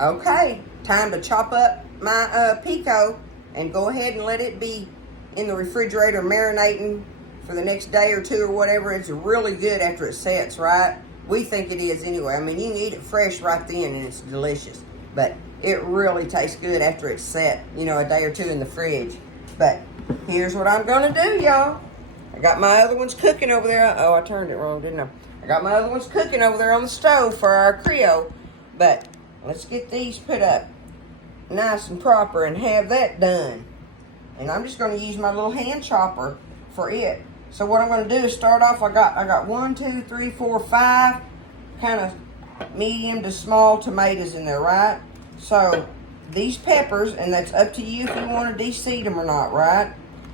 Okay, time to chop up my Pico and go ahead and let it be in the refrigerator marinating for the next day or two or whatever. It's really good after it sets, right? We think it is anyway. I mean, you can eat it fresh right then and it's delicious. But it really tastes good after it's set, you know, a day or two in the fridge. But here's what I'm going to do, y'all. I got my other ones cooking over there. Oh, I turned it wrong, didn't I? I got my other ones cooking over there on the stove for our Creole. But let's get these put up nice and proper and have that done. And I'm just going to use my little hand chopper for it. So what I'm going to do is start off, I got 1, 2, 3, 4, 5 kind of medium to small tomatoes in there, right? So these peppers, and that's up to you if you want to de-seed them or not, right?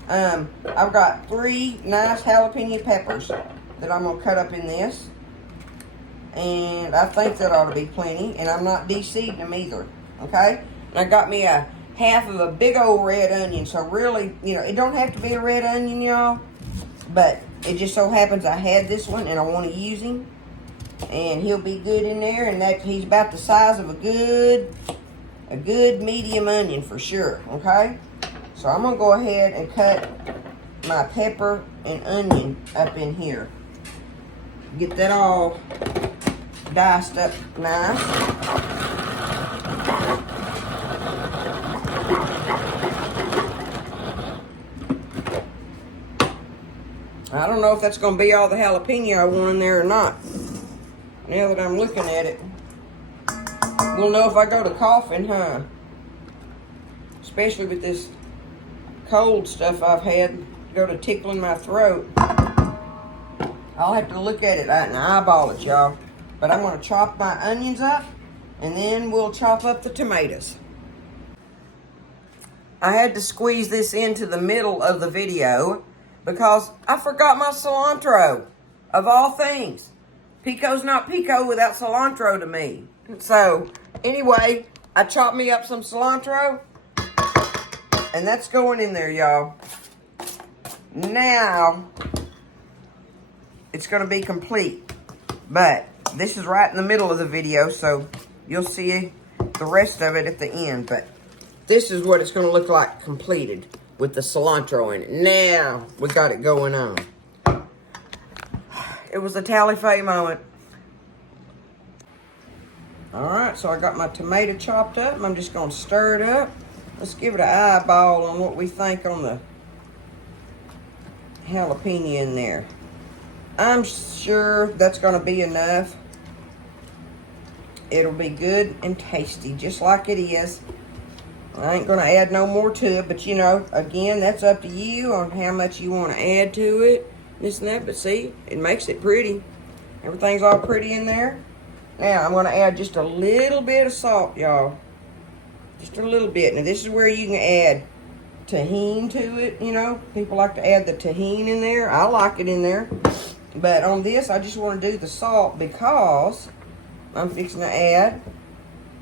I've got 3 nice jalapeno peppers that I'm going to cut up in this. And I think that ought to be plenty. And I'm not de-seeding them either, okay? And I got me a half of a big old red onion. So really, you know, it don't have to be a red onion, y'all. But it just so happens I had this one and I want to use him. And he'll be good in there. And that he's about the size of a good medium onion for sure, okay? So I'm going to go ahead and cut my pepper and onion up in here. Get that all diced up nice. I don't know if that's going to be all the jalapeno I want in there or not. Now that I'm looking at it, we'll know if I go to coughing, huh? Especially with this cold stuff I've had go to tickling my throat. I'll have to look at it and eyeball it, y'all. But I'm going to chop my onions up, and then we'll chop up the tomatoes. I had to squeeze this into the middle of the video because I forgot my cilantro, of all things. Pico's not Pico without cilantro to me. So, anyway, I chopped me up some cilantro, and that's going in there, y'all. Now, it's going to be complete. But this is right in the middle of the video, so you'll see the rest of it at the end. But this is what it's going to look like completed with the cilantro in it. Now, we got it going on. It was a tally-fay moment. Alright, so I got my tomato chopped up. I'm just going to stir it up. Let's give it an eyeball on what we think on the jalapeno in there. I'm sure that's going to be enough. It'll be good and tasty, just like it is. I ain't going to add no more to it, but you know, again, that's up to you on how much you want to add to it. This and that, but see, it makes it pretty. Everything's all pretty in there. Now, I'm going to add just a little bit of salt, y'all. Just a little bit. Now, this is where you can add tahini to it, you know. People like to add the tahini in there. I like it in there. But on this, I just want to do the salt because I'm fixing to add.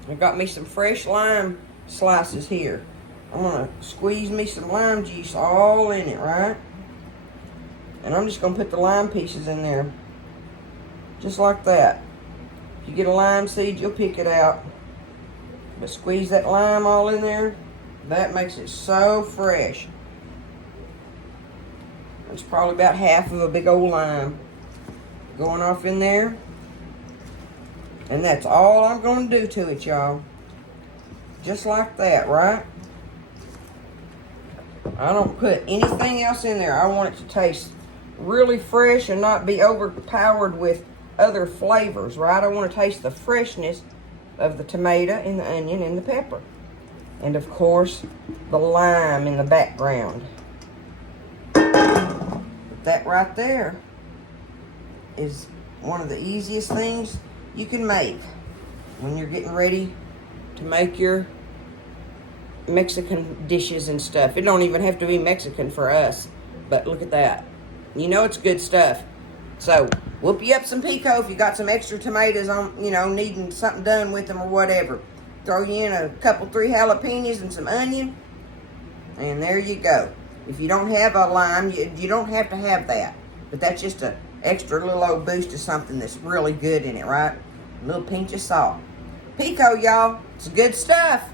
I got me some fresh lime slices here. I'm going to squeeze me some lime juice all in it, right? And I'm just going to put the lime pieces in there. Just like that. If you get a lime seed, you'll pick it out. But squeeze that lime all in there. That makes it so fresh. It's probably about half of a big old lime going off in there. And that's all I'm going to do to it, y'all. Just like that, right? I don't put anything else in there. I want it to taste really fresh and not be overpowered with other flavors, right? I want to taste the freshness of the tomato and the onion and the pepper. And of course, the lime in the background. That right there is one of the easiest things you can make when you're getting ready to make your Mexican dishes and stuff. It don't even have to be Mexican for us, but look at that. You know it's good stuff. So, whoop you up some Pico if you got some extra tomatoes on, you know, needing something done with them or whatever. Throw you in a couple, 3 jalapenos and some onion, and there you go. If you don't have a lime, you don't have to have that. But that's just an extra little old boost of something that's really good in it, right? A little pinch of salt. Pico, y'all. It's good stuff.